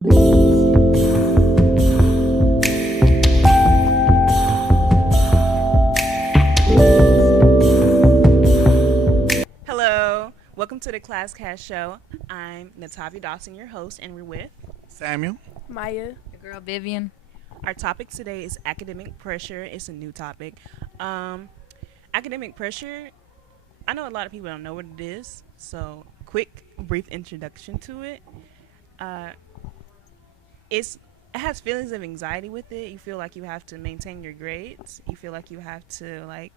Hello, welcome to the ClassCast show. I'm Natavi Dawson, your host, and we're with. Samuel. Maya. The girl Vivian. Our topic today is academic pressure. It's a new topic. Um, Academic pressure, I know a lot of people don't know what it is, so quick, brief introduction to it. Uh, it has feelings of anxiety with it. You feel like you have to maintain your grades. You feel like you have to, like,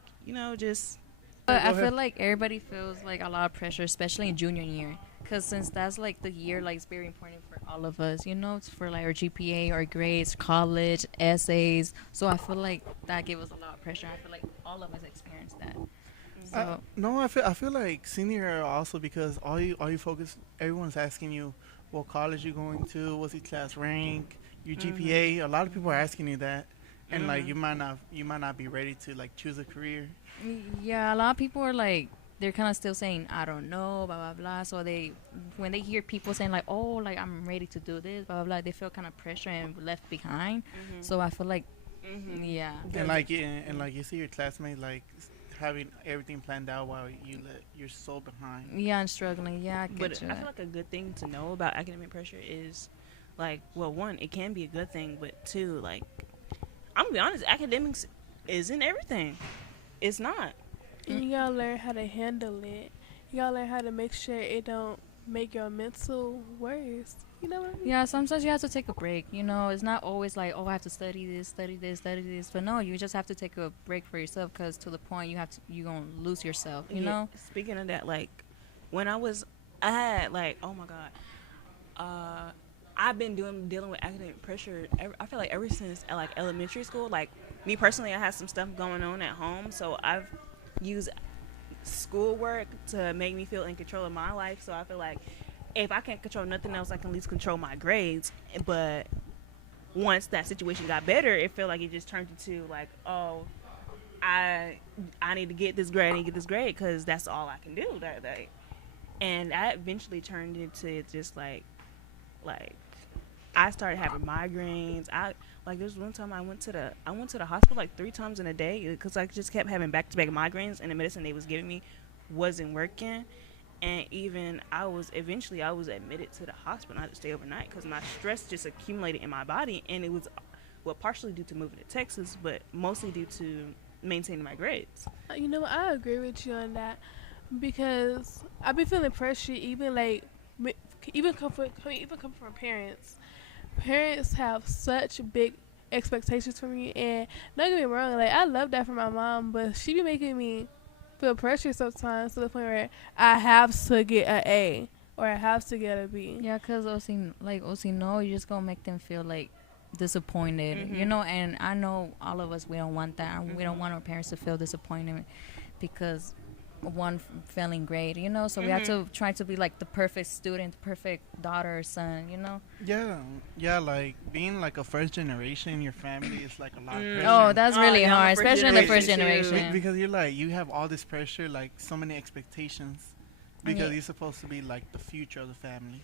just. But I feel like everybody feels like a lot of pressure, especially in junior year. Because since that's like the year, like, it's very important for all of us, it's for like our GPA, our grades, college, essays. So I feel like that gave us a lot of pressure. I feel like all of us experienced that. So No, I feel like senior year also because all you focus, everyone's asking you what college you're going to, what's your class rank, your GPA. A lot of people are asking you that, and like you might not be ready to like choose a career. yeah, a lot of people are like, they're kind of still saying, I don't know, blah, blah, blah. So when they hear people saying like, oh, like, I'm ready to do this, blah, blah, blah, they feel kind of pressure and left behind. So I feel like, yeah. And like you see your classmates like having everything planned out while you're so behind. Yeah, I'm struggling. Yeah, I get But you. I feel like a good thing to know about academic pressure is, like, well, one, it can be a good thing, but two, like, I'm gonna be honest, academics isn't everything. It's not. And you gotta learn how to handle it. You gotta learn how to make sure it don't make your mental worse. You know what I mean? Yeah, sometimes you have to take a break. It's not always like, oh, I have to study this, study this, study this. But no, you just have to take a break for yourself because to the point you're going to lose yourself, you know? Speaking of that, like, when I had, like, oh my God, I've been dealing with academic pressure. I feel like ever since, like, elementary school. Like, me personally, I had some stuff going on at home, so I've used schoolwork to make me feel in control of my life. So I feel like if I can't control nothing else, I can at least control my grades. But once that situation got better, it felt like it just turned into like, oh, I need to get this grade, I need to get this grade because that's all I can do. And that eventually turned into just like I started having migraines. Like there's one time I went to the hospital like 3 times in a day because I just kept having back-to-back migraines, and the medicine they was giving me wasn't working. And even I was admitted to the hospital. I had to stay overnight because my stress just accumulated in my body, and it was partially due to moving to Texas, but mostly due to maintaining my grades. You know what? I agree with you on that because I be feeling pressure even like even come from parents. Parents have such big expectations for me, and don't get me wrong, like I love that for my mom, but she be making me feel pressure sometimes to the point where I have to get an A or I have to get a B. Yeah, because OC, no, you're just going to make them feel like disappointed, and I know all of us, we don't want that. We don't want our parents to feel disappointed because one failing grade, so we have to try to be like the perfect student, perfect daughter or son, Yeah, like being like a first generation in your family is like a lot of pressure. Oh, that's really yeah, hard, especially in the first too. generation. Because you have all this pressure, like so many expectations, because you're supposed to be like the future of the family.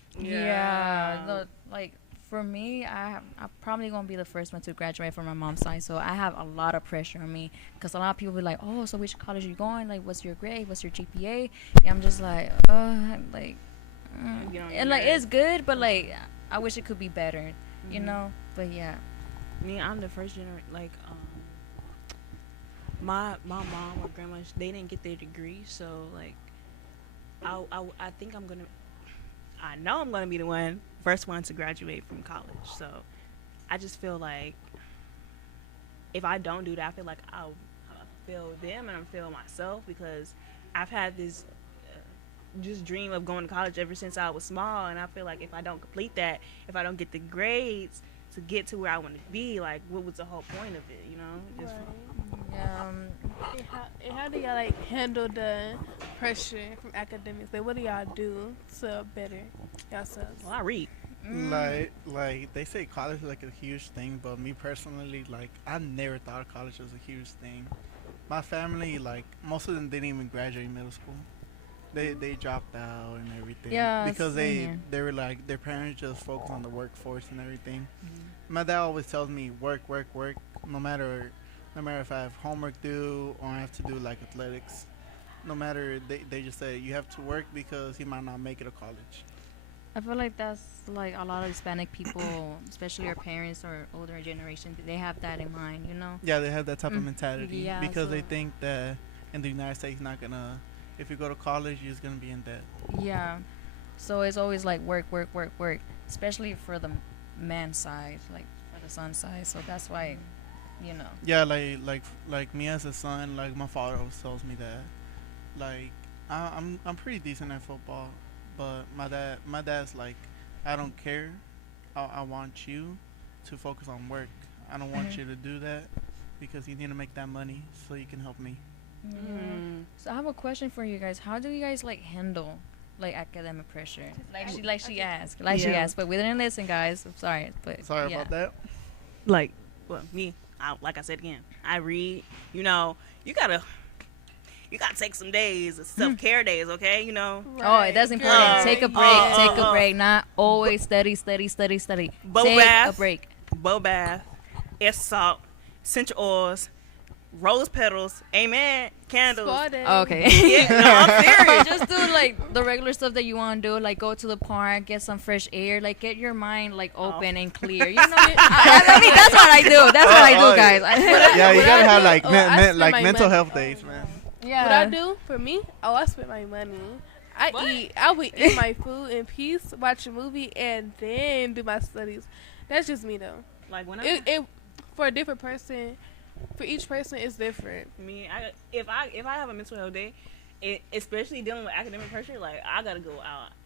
Like for me, I'm probably gonna be the first one to graduate from my mom's side, so I have a lot of pressure on me because a lot of people be like, oh, so which college are you going? Like, what's your grade? What's your GPA? And I'm just like, and like it's good, but like I wish it could be better, But yeah, Me, I'm the first generation. Like, my mom or grandma, they didn't get their degree, so like, I think I know I'm gonna be the first one to graduate from college. So, I just feel like if I don't do that, I feel like I'll fail them and I'll fail myself because I've had this just dream of going to college ever since I was small, and I feel like if I don't complete that, if I don't get the grades to get to where I want to be, like what was the whole point of it, Just yeah. And how do y'all like handle the pressure from academics? Like, what do y'all do to better yourselves? well, I read. Like they say college is like a huge thing, but me personally, like I never thought college was a huge thing. My family, like most of them didn't even graduate middle school. they dropped out and everything. Yeah, Because same here. they were like their parents just focus on the workforce and everything. My dad always tells me work, work, work. No matter if I have homework due or I have to do like athletics. No matter they just say you have to work because you might not make it to college. I feel like that's like a lot of Hispanic people, especially our parents or older generation, they have that in mind, you know? Yeah, they have that type of mentality Yeah, because they so- think that in the United States, not gonna. If you go to college, you're just gonna be in debt. Yeah. So it's always like work, work, work, work, especially for the man side, like for the son side. So that's why, you know. Yeah, like me as a son, like my father always tells me that, like I'm pretty decent at football, but my dad's like, I don't care, I want you to focus on work. I don't want Mhm. you to do that because you need to make that money so you can help me. Yeah. Mm. So I have a question for you guys. How do you guys like handle like academic pressure? She asked. She Yeah. asked, but we didn't listen, guys. I'm sorry, but Sorry yeah. about that. Like, well, me, like I said again, I read. You know, you gotta take some days, self-care days, okay? You know, Oh, that's important. Oh, Take a break. oh, Take a oh. break. Not always study, study, study, study. Bow Take bath. a break. bow bath, Epsom salt, essential oils, rose petals, amen, candles. Spotted. Oh, okay. Yeah, no, I'm serious. Just do like the regular stuff that you want to do, like go to the park, get some fresh air, like get your mind like open and clear. You know, I mean that's what I do. That's what I Oh, do, guys. Yeah, you what gotta I have do- like oh, I spend like my mental money. health days, man. yeah. What I do for me, I spend my money. I would eat my food in peace, watch a movie, and then do my studies. That's just me though. Like when It for a different person, for each person, it's different. if I have a mental health day, especially dealing with academic pressure, like I gotta go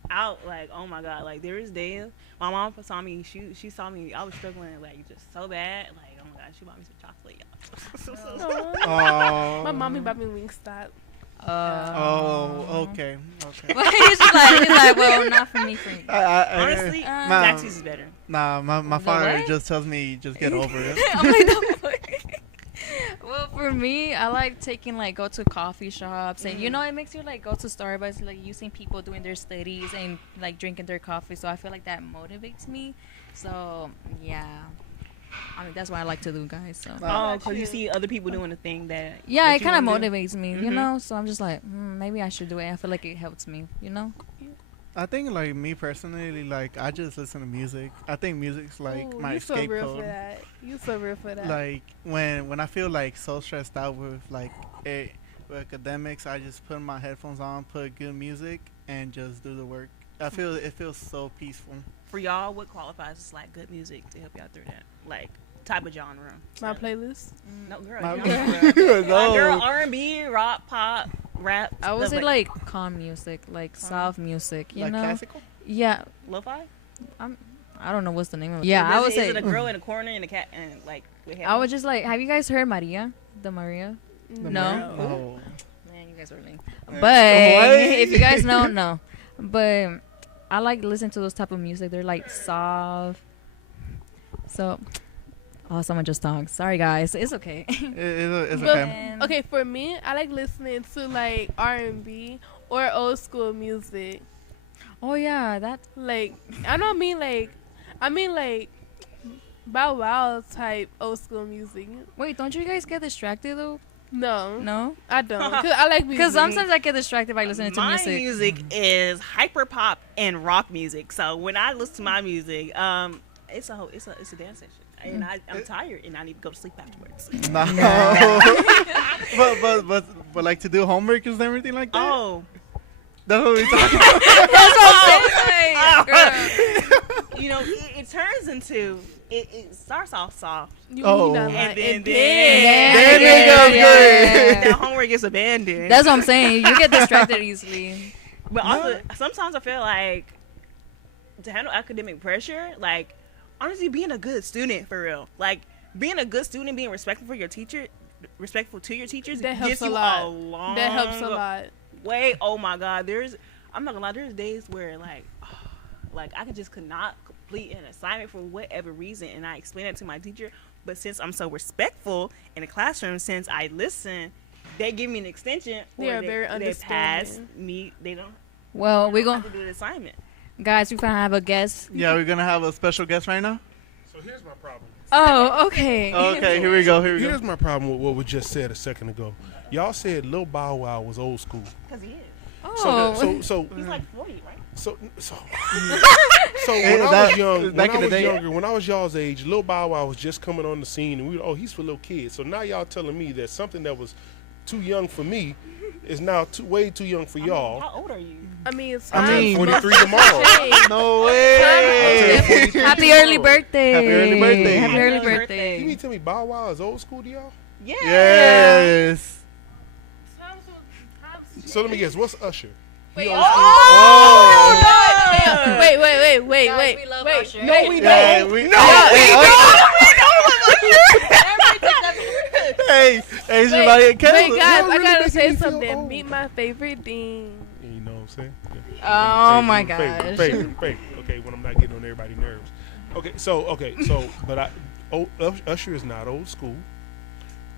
out. Like, oh my god, like there is days my mom saw me. She saw me. I was struggling like just so bad. Like, oh my god, she bought me some chocolate, y'all. Aw. Oh. My mommy bought me Wingstop. Oh, okay. He's like, well, not for me. For me. Honestly, Nah. Zaxby's is better. Nah, my The father what? just tells me just get over it. I'm like, no. Well, for me, I like taking like go to coffee shops, and you know, it makes you like go to Starbucks, like you see people doing their studies and like drinking their coffee. So I feel like that motivates me. So yeah, I mean that's what I like to do, guys. So Oh, because you see other people doing the thing that. yeah, that it you kind of wanna do. motivates me, you Mhm. know. So I'm just like, maybe I should do it. I feel like it helps me, you know. I think like me personally, like I just listen to music. I think music's like Ooh, my you so escape real for code. that. You so real for that. Like when I feel like so stressed out with like with academics, I just put my headphones on, put good music, and just do the work. It feels so peaceful. For y'all, what qualifies as like good music to help y'all through that? Like type of genre. My playlist. No, girl. My- genre. No. Girl, R&B, rock, pop, rap. I would stuff say like calm music, like soft music, you Like know. classical. Yeah, lo-fi. I don't know what's the name of it. Yeah, I would Is say it a girl in a corner and a cat and like with I would just like. Have you guys heard Maria? The Maria? The No. Maria? Oh. Man, you guys are lame. Yeah. But What? if you guys know, no. But I like listen to those type of music. They're like soft. So, oh, someone just talked. Sorry, guys. It's okay. It's But- okay. Okay, for me, I like listening to like R&B or old school music. Oh yeah, that. Like I don't mean like, I mean like Bow Wow type old school music. Wait, don't you guys get distracted though? No, No, I don't. Cause I like music. because sometimes I get distracted by listening to my music. is hyper pop and rock music. So when I listen to my music, it's a dance session, and I'm tired and I need to go to sleep afterwards. No. but like to do homework and everything like that. Oh, That's what we talking about. That's what I'm saying, girl. you know, it turns into it starts off soft, You Oh. not and like, then Then it goes good. the homework gets abandoned. That's what I'm saying. You get distracted easily. But also, sometimes I feel like to handle academic pressure, like honestly, being a good student for real, like being a good student, being respectful to your teachers, That helps gives a you lot. a long That helps a lot. way. Oh my God, I'm not gonna lie, there's days where like I could not complete an assignment for whatever reason, and I explain it to my teacher. But since I'm so respectful in the classroom, since I listen, they give me an extension, or They are very they pass understanding. me. They don't. Well, we're Have going to do the assignment. guys, we gonna have a guest. Yeah, we're gonna have a special guest right now. So here's my problem. Oh, okay. Okay, here we go. Here we go. Here's my problem with what was just said a second ago. Y'all said Lil Bow Wow was old school. Cause he is. Oh, So He's like 40, right? So when I was young, back in the day. when I was y'all's age, Lil Bow Wow was just coming on the scene, and he's for little kids. So now y'all telling me that something that was too young for me is now way too young for y'all. How old are you? I mean, I mean, 43 tomorrow. No way. happy early birthday. Happy early birthday. Happy Happy early early birthday. You mean to tell me Bow Wow is old school to y'all? Yeah. Yes. So let me guess, what's Usher? Wait, Oh. wait. Guys, we love Usher. No, we Yeah, don't. we, hey, somebody, Wait, guys, Y'all I really gotta making say me feel something. old. Meet my favorite dean. You know what I'm saying? Oh my Favorite, gosh. favorite. Okay, when I'm not getting on everybody's nerves. So, but Usher is not old school.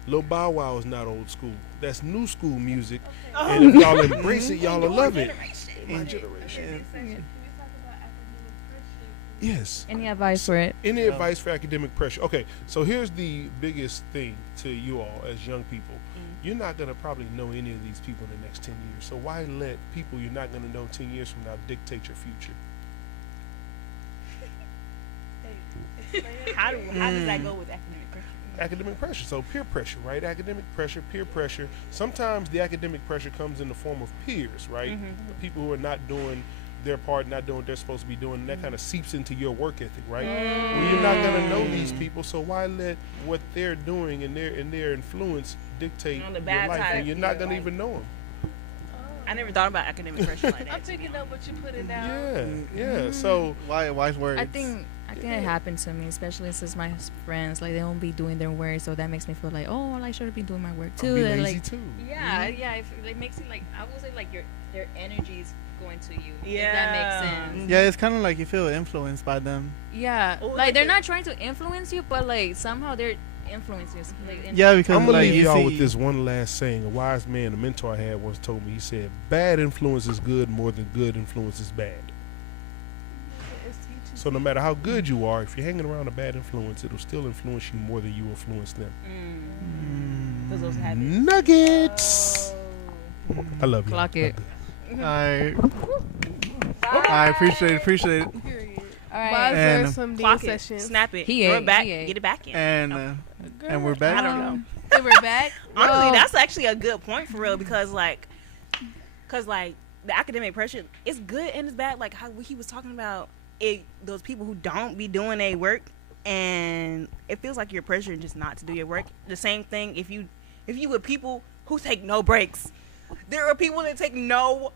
Lil Bow Wow is not old school. That's new school music, and if y'all embrace it, y'all will love it. In generation. Yes. Any advice for it? Any advice for academic pressure? Okay, so here's the biggest thing to you all as young people. You're not going to probably know any of these people in the next 10 years. So why let people you're not going to know 10 years from now dictate your future? How does that go with academic pressure? Academic pressure. So peer pressure, right? Academic pressure, peer pressure. Sometimes the academic pressure comes in the form of peers, right? The people who are not doing their part, not doing what they're supposed to be doing, and that kind of seeps into your work ethic, right? Well, you're not gonna know these people, so why let what they're doing and their influence dictate On the your bad life side when of you're your not gonna life. even know them? I never thought about academic pressure like that. I'm picking up what you put it down. Yeah. So wise words. I think it happened to me, especially since my friends like they don't be doing their work, so that makes me feel like, oh, I should be doing my work too. be And, lazy like, too. yeah, if it makes it like I would say like their energy is going to you. Yeah. If that makes sense. Yeah, it's kind of like you feel influenced by them. Yeah, Oh, like they're not trying to influence you, but like somehow they're influencing you. Like, Yeah, because I'm gonna like leave you y'all see, with this one last saying. A wise man, a mentor I had once told me. He said, "Bad influence is good more than good influence is bad." So no matter how good you are, if you're hanging around a bad influence, it'll still influence you more than you influence them. Does those habits? Nuggets. I love you. Clock it. I appreciate it, Period. All right. Wise And words from dean Clock it. sessions. Snap it. He Throw ate, it back. he ate. Get it back in. and we're back. I don't know. They were back. Honestly, Well- that's actually a good point for real because like the academic pressure is good and it's bad. Like how he was talking about it, those people who don't be doing their work, and it feels like you're pressured just not to do your work. The same thing if you with people who take no breaks. There are people that take no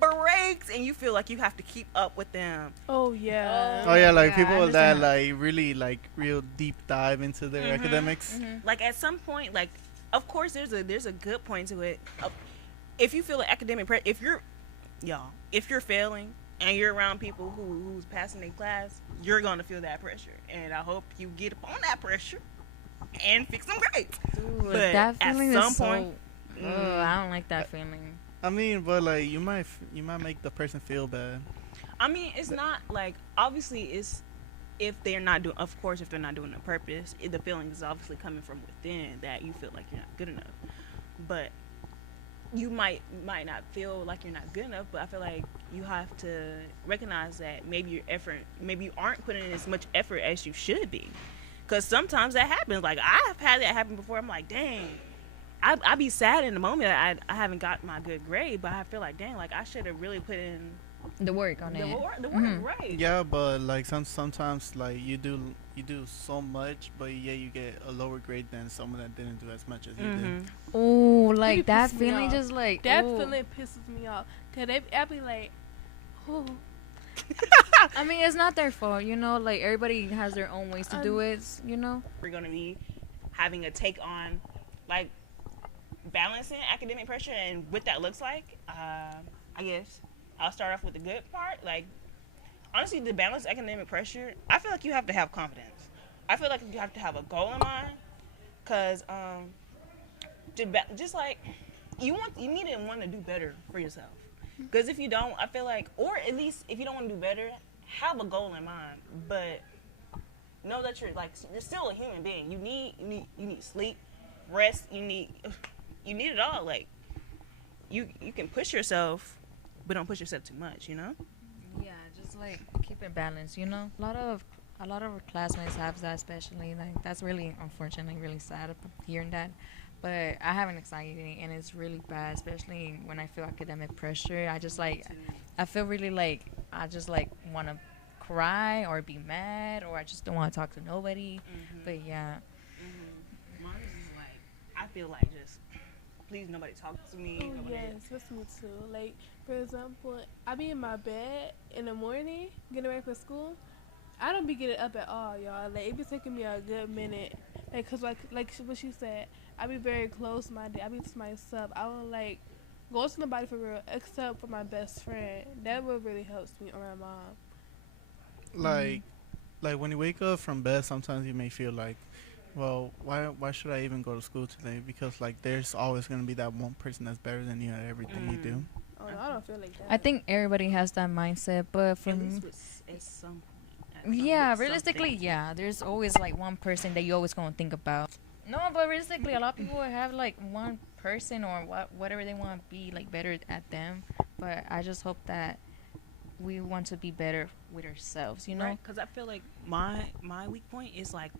breaks, and you feel like you have to keep up with them. Oh yeah. Oh yeah, like Yeah, I people that understand. like really like real deep dive into their academics. Like at some point, like of course there's a good point to it. If you feel like academic pressure, if you're failing and you're around people who's passing their class, you're gonna feel that pressure. And I hope you get up on that pressure and fix some grades. Ooh, But that at feeling some is point, so. I don't like that feeling. I mean, but like you might make the person feel bad. I mean, it's not like obviously it's if they're not doing. Of course, if they're not doing it on purpose, the feeling is obviously coming from within that you feel like you're not good enough. But you might not feel like you're not good enough. But I feel like you have to recognize that maybe you aren't putting in as much effort as you should be. Because sometimes that happens. Like I've had that happen before. I'm like, dang. I be sad in the moment that I haven't got my good grade, but I feel like, dang, like I should have really put in The work on the it. work, right? Yeah, but like sometimes like you do so much, but yeah, you get a lower grade than someone that didn't do as much as you did. Oh, Really like that pisses me feeling off. just like That ooh. feeling pisses me off. Cause I be like, oh, I mean, it's not their fault, you know. Like everybody has their own ways to do it, you know. We're gonna be having a take on like balancing academic pressure and what that looks like. I guess I'll start off with the good part. Like honestly, to balance academic pressure, I feel like you have to have confidence. I feel like you have to have a goal in mind, cause just like you need to want to do better for yourself. Because if you don't, I feel like, or at least if you don't want to do better, have a goal in mind. But know that you're still a human being. You need sleep, rest. You need it all. Like you can push yourself, but don't push yourself too much. You know. Yeah, just like keep it balanced, you know. A lot of our classmates have that, especially like that's really unfortunately really sad hearing that. But I have an anxiety and it's really bad, especially when I feel academic pressure. I feel really like I just like want to cry or be mad or I just don't want to talk to nobody. But yeah, Mine is like I feel like just please nobody talk to me. Oh Nobody. yes, that's me too. Like for example, I be in my bed in the morning getting ready for school. I don't be getting up at all, y'all. Like it be taking me a good minute. Like, cause like what she said, I be very close minded. I be to myself. I don't like go to nobody for real, except for my best friend. That what really helps me or my mom. Like when you wake up from bed, sometimes you may feel like, well, why should I even go to school today? Because like there's always gonna be that one person that's better than you at everything you do. Oh no, I don't feel like that. I think everybody has that mindset, but for At me, least at some point. yeah, realistically, yeah, there's always like one person that you always gonna think about. No, but realistically, a lot of people have like one person or whatever they want to be like better at them. But I just hope that we want to be better with ourselves, you know? Right? Because I feel like my weak point is like,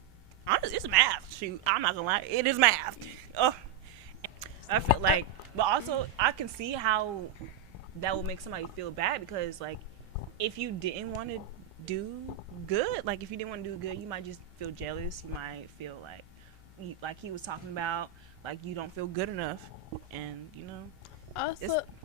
honestly, it's math. Shoot, I'm not gonna lie, it is math. Ugh. I feel like, but also I can see how that will make somebody feel bad because like, if you didn't want to do good, like if you didn't want to do good, you might just feel jealous. You might feel like he was talking about, like you don't feel good enough, and you know. I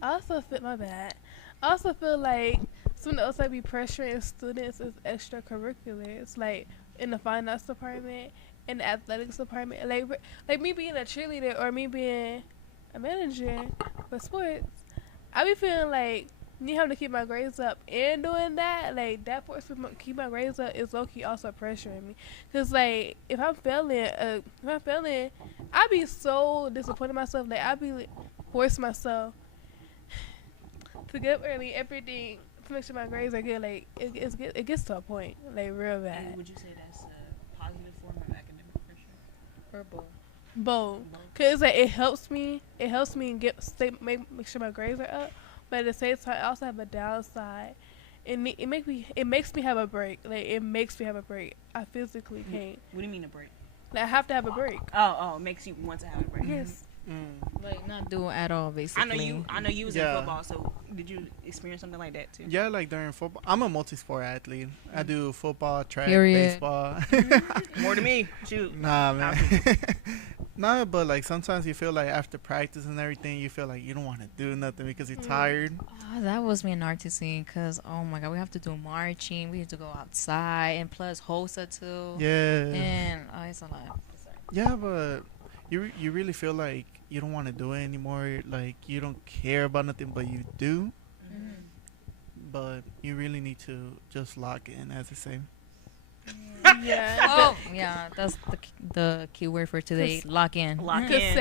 also feel my bad. I also feel like something else that be pressuring students is extracurriculars, like in the fine arts department, in the athletics department, like me being a cheerleader or me being a manager for sports. I be feeling like me having to keep my grades up and doing that, like that force me keep my grades up is low key also pressuring me. Cause like if I'm failing, I be so disappointed in myself. Like I be like, force myself to get up early, everything to make sure my grades are good. Like it gets to a point, like real bad. And would you say that's a positive form of academic pressure? Or both. Both, cause like it helps me make sure my grades are up. But at the same time, I also have a downside. It makes me have a break. Like it makes me have a break. I physically can't. What do you mean a break? Like, I have to have a break. Oh, it makes you want to have a break. Yes. Like not do at all, basically. I know you was in Yeah. football, so did you experience something like that too? Yeah, like during football, I'm a multi-sport athlete. I do football, track, Period. baseball. More to me. Shoot. Nah, man. Nah, but like sometimes you feel like after practice and everything, you feel like you don't want to do nothing because you're tired. Oh, that was me in artistic because oh my god, we have to do marching, we have to go outside, and plus HOSA too. Yeah. And it's a lot. Yeah, but you really feel like you don't want to do it anymore. Like you don't care about nothing, but you do. But you really need to just lock in, as they say. Yeah. Oh, yeah, that's the key word for today. Lock in. Lock Cause in.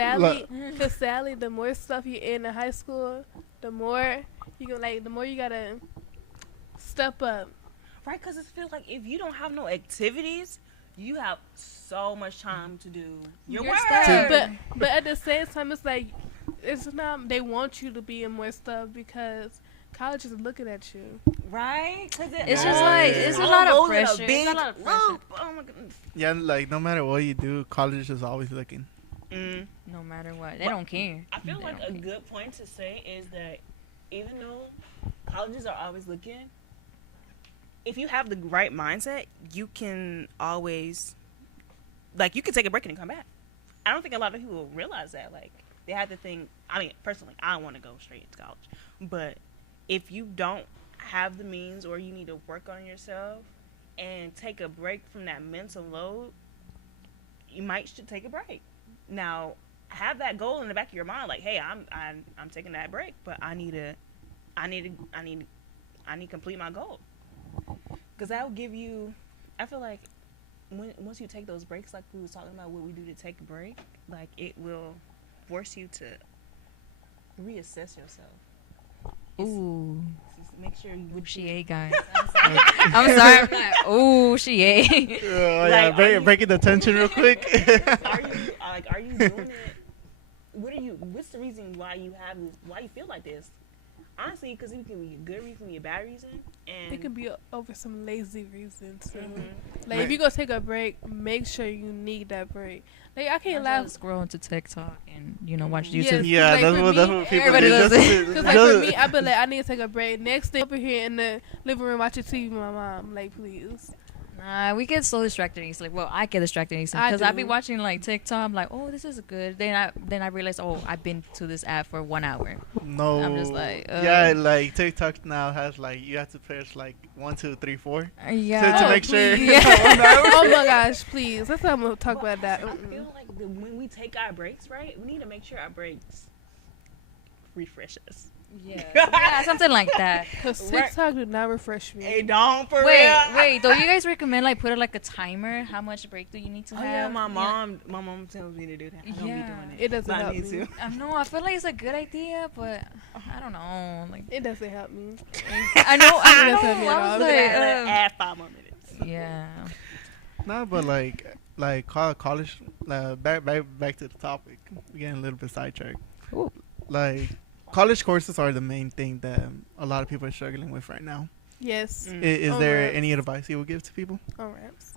Sally, the more stuff you in high school, the more the more you gotta step up. Right, because it feels like if you don't have no activities, you have so much time to do your Your work. stuff. But at the same time, it's like it's not. They want you to be in more stuff because college is looking at you. Right? It's just like it's a lot of pressure. It's a lot of pressure. Oh my goodness. Yeah, like no matter what you do, college is always looking. No matter what, they don't care. I feel They like don't a care. good point to say is that even though colleges are always looking, if you have the right mindset, you can always, like, you can take a break and come back. I don't think a lot of people realize that. Like, they have to think, I mean, personally, I don't want to go straight into college. But if you don't have the means or you need to work on yourself and take a break from that mental load, you might should take a break. Now, have that goal in the back of your mind, like, hey, I'm taking that break, but I need to complete my goal, because that will give you. I feel like once you take those breaks, like we was talking about, what we do to take a break, like it will force you to reassess yourself. Ooh, Just make sure you would she ate, guys. I'm sorry. I'm like, ooh, she ate. Oh yeah, breaking the tension real quick. Are you doing it? What's the reason why you have this? Why you feel like this? Honestly, because it can be a good reason, be a bad reason, and It could be over some lazy reasons. Too. Mhm. Like if you go take a break, make sure you need that break. Like I can't I laugh. just scroll into TikTok and watch Yes. YouTube. Yeah, Like, that's for what me, people everybody do. does it. Cause like for me, I be like, I need to take a break. Next day, over here in the living room watching TV with my mom. Like, please. Nah, we get so distracted easily. Well, I get distracted easily I because I be do. watching like TikTok. I'm like, oh, this is good. Then I realize, oh, I've been to this app for 1 hour. No. I'm just like, yeah, like TikTok now has like you have to press like 1, 2, 3, 4 Yeah. to make sure. please. Oh my gosh, please. Let's not talk about that. I feel like when we take our breaks, right, we need to make sure our breaks refresh us. Yeah, something like that. Cause Right. TikTok did not refresh me. Hey, don't for Wait, real. wait. Do you guys recommend like put like a timer? How much break do you need to Oh have? yeah, my mom tells me to do that. I don't Yeah. be doing it. It doesn't But I help need me. to. No, I feel like it's a good idea, but I don't know. Like, It doesn't help me. I know. It doesn't help me at I all. was like, Add 5 more minutes. yeah. No, but like college. Back to the topic. We're getting a little bit sidetracked. Ooh. Like college courses are the main thing that a lot of people are struggling with right now. Yes. Is On there ramps. any advice you would give to people? On ramps.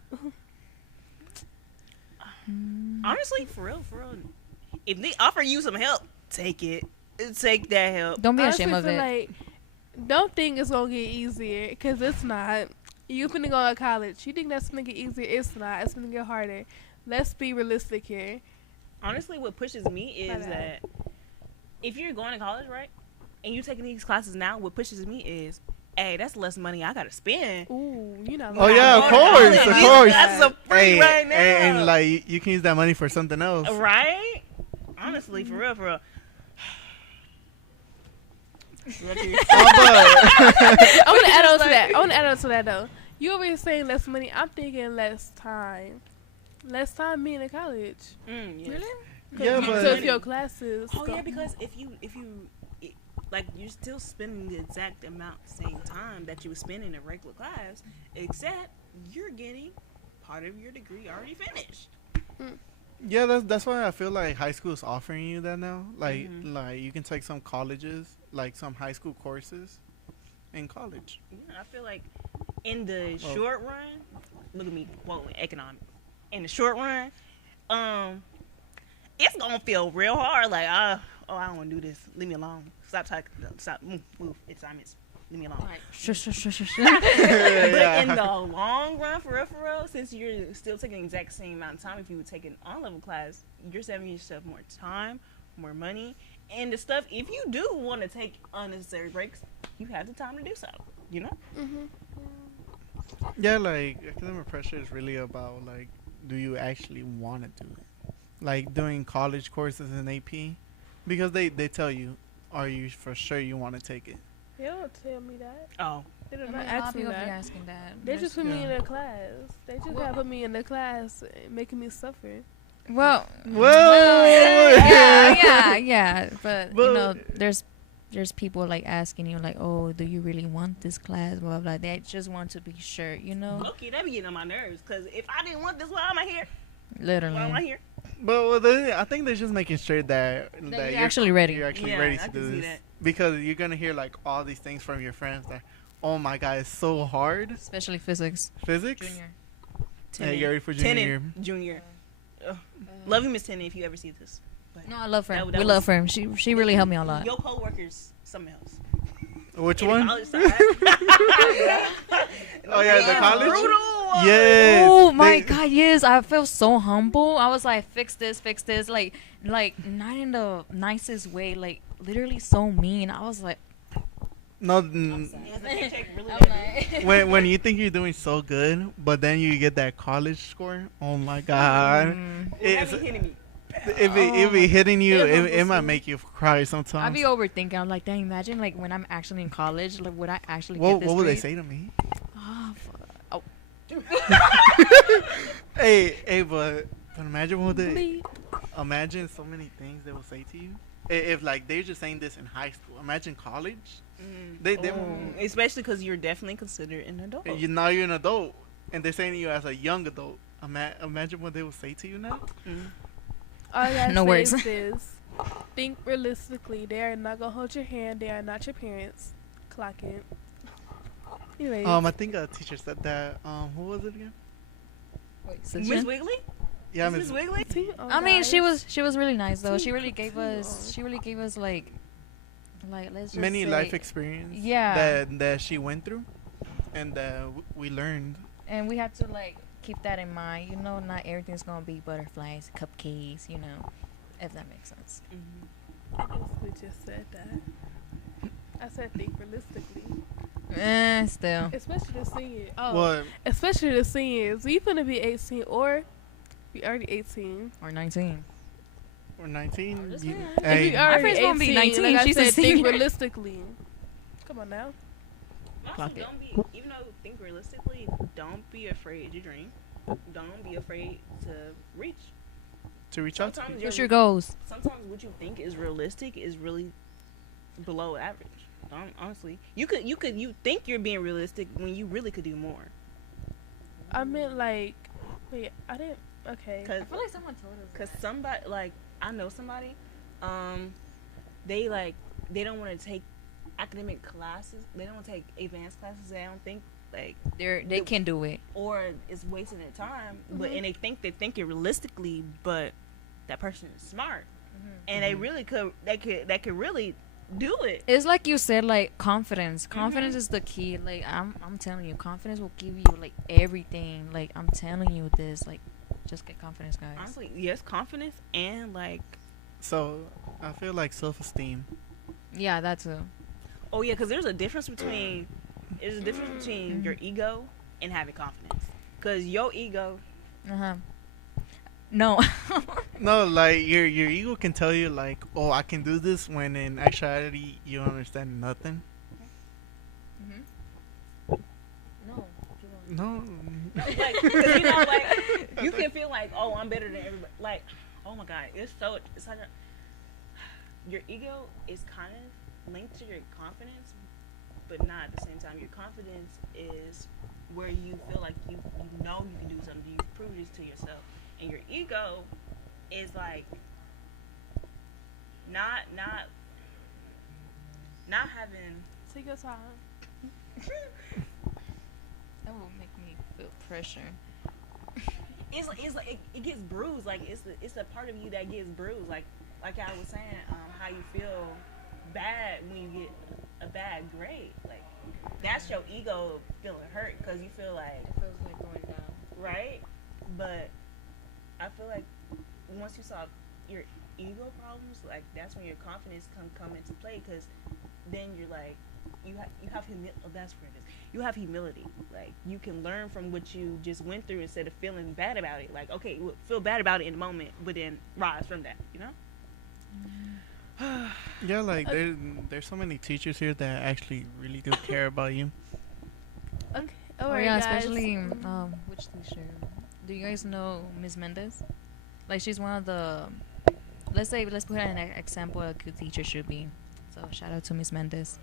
Honestly, for real, if they offer you some help, take it. Take that help. Don't be Honestly, ashamed of feel it. like, don't think it's gonna get easier, cause it's not. You finna go to college. You think that's gonna get easier? It's not. It's gonna get harder. Let's be realistic here. Honestly, what pushes me is that if you're going to college, right, and you're taking these classes now, what pushes me is, hey, that's less money I gotta spend. Ooh, you know. Oh yeah, of I'm course, going of to course. college. That's a free Hey, right now. and like you can use that money for something else. Right? Honestly, for real, for real. I want to add on to that. I want to add on to that though. You over here saying less money. I'm thinking less time. Less time being in college. Yes. Yeah, So but if your classes. Oh yeah, because if you like, you're still spending the exact amount, same time that you would spend in a regular class, except you're getting part of your degree already finished. yeah, that's why I feel like high school is offering you that now. Like you can take some colleges, like some high school courses, in college. Yeah, I feel like in the short run, look at me quoting economics. In the short run, it's gonna feel real hard. Like, I don't want to do this. Leave me alone. Stop talking. Stop. Move. Assignments. Leave me alone. Shush. But in the long run, for real, since you're still taking the exact same amount of time, if you would take an on-level class, you're saving yourself more time, more money, and the stuff. If you do want to take unnecessary breaks, you have the time to do so. You know. Yeah, like academic pressure is really about like, do you actually want to do it? Like doing college courses in AP, because they tell you, are you for sure you want to take it? They don't tell me that. Oh. They I do mean, not a lot of ask me people be that. asking that. They just put me in Yeah. a class. They just have put me in the class, making me suffer. Well, Whoa! yeah. But you But- know, there's people like asking you like, oh, do you really want this class? Blah blah. They just want to be sure, you know. Okay, that be getting on my nerves. Cause if I didn't want this, why am I here? Why am I Literally. here? But I think they're just making sure that you're actually ready. You're actually Yeah, ready I to can do see this, that. because you're gonna hear like all these things from your friends that, oh my god, it's so hard. Especially physics. Physics. Junior. Yeah, you ready for junior year? Junior. Love you, Miss Tennant, if you ever see this. No, I love her. That we was- love her. She really helped me a lot. Your coworkers, something else. Which In the one? college side. Oh yeah, the college. Brutal. Yes. Oh my they- god, yes. I felt so humble. I was like, fix this. Like not in the nicest way. Like literally so mean. I was like, No, Yes, the paycheck really I'm bad. like when you think you're doing so good, but then you get that college score. Oh my god. It's It's, hitting me. it be hitting you. It It might humbles make you cry I sometimes. be overthinking. I'm like, dang, imagine like when I'm actually in college, like would I actually What get this would they grade? say to me? Oh, fuck. Oh, Hey, but imagine what they. Bleed. imagine so many things they will say to you. If like they're just saying this in high school, imagine college. They Especially because you're definitely considered an adult. now you're an adult, and they're saying to you as a young adult. Imagine what they will say to you now. All I gotta No say words. is this. Think realistically. They are not gonna hold your hand. They are not your parents. Clock it. Anyways, I think a teacher said that. Who was it again? Miss Wiggly? Yeah, Miss Wiggly? I mean, she guys. was really nice though. She Tea- really gave tea us on. like let's just Many say, life experience. Yeah. That she went through, and we learned. and we had to like keep that in mind. You know, not everything's gonna be butterflies, cupcakes. You know, if that makes sense. I basically just said that. I said think realistically. Still. Especially the seniors. Oh, Well, especially the seniors. We finna be 18 or we already 18. Or 19. we're 19. I'm just You- saying. If hey, we already friend's gonna be 18, 19, like I she's a said, think senior. realistically. Come on now. Also, Clock it. don't be, even though think realistically, don't be afraid to dream. Don't be afraid to reach. to reach out to Sometimes people. What's your goals? Sometimes what you think is realistic is really below average. Honestly, you think you're being realistic when you really could do more. I meant like, wait, I didn't. Okay. Cause, like someone told us. Cause somebody, like, I know somebody, they don't want to take academic classes. They don't want to take advanced classes. They don't think like They can do it. or it's wasting their time. But Mhm. and they think it realistically, but that person is smart, and they really could. They could really do it. It's like you said, like confidence. Confidence is the key. Like I'm telling you, confidence will give you like everything. Like I'm telling you this. Like just get confidence, guys. Honestly, yes, confidence and like, So I feel like self-esteem. Yeah, that too. oh yeah, because there's a difference between your ego and having confidence. Cause your ego, No. No, like your ego can tell you like, oh, I can do this, when in actuality you don't understand nothing. No. No. like, 'cause you know, like you can feel like, oh, I'm better than everybody. Like, oh my god, it's like your ego is kind of linked to your confidence, but not at the same time. Your confidence is where you feel like you know you can do something. You prove this to yourself, and your ego is like not having. Take your time. That will make me feel pressure. It's like it gets bruised. Like it's a part of you that gets bruised. Like I was saying, how you feel bad when you get a bad grade. Like that's your ego feeling hurt because you feel like, It feels like going down. right. But I feel like once you solve your ego problems, like that's when your confidence can come into play. Because then you're like you have that's where it is. You have humility. Like you can learn from what you just went through instead of feeling bad about it. Like okay, you feel bad about it in the moment, but then rise from that. You know. Yeah, like there's so many teachers here that actually really do care about you. Okay. Oh Alright, yeah, guys. especially which teacher? Do you guys know Miss Mendez? Like she's one of the. Let's put her an example of a good teacher should be. So shout out to Miss Mendez.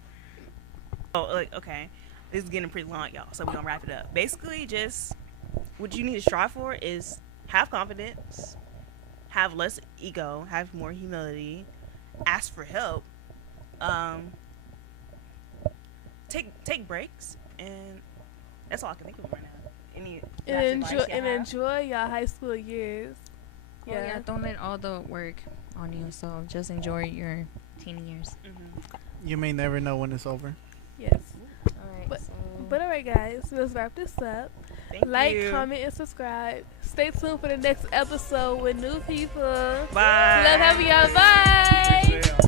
Oh, like okay, this is getting pretty long, y'all. So we're gonna wrap it up. Basically, just what you need to strive for is have confidence, have less ego, have more humility, ask for help, take breaks, and that's all I can think of right now. Any last advice y'all have? Enjoy your high school years. Oh, yeah, don't let all the work on you. So just enjoy your teen years. You may never know when it's over. Yes. Alright. But alright, guys, let's wrap this up. Thank Like, you. comment, and subscribe. Stay tuned for the next episode with new people. Bye. Love having y'all. Bye. Appreciate y'all.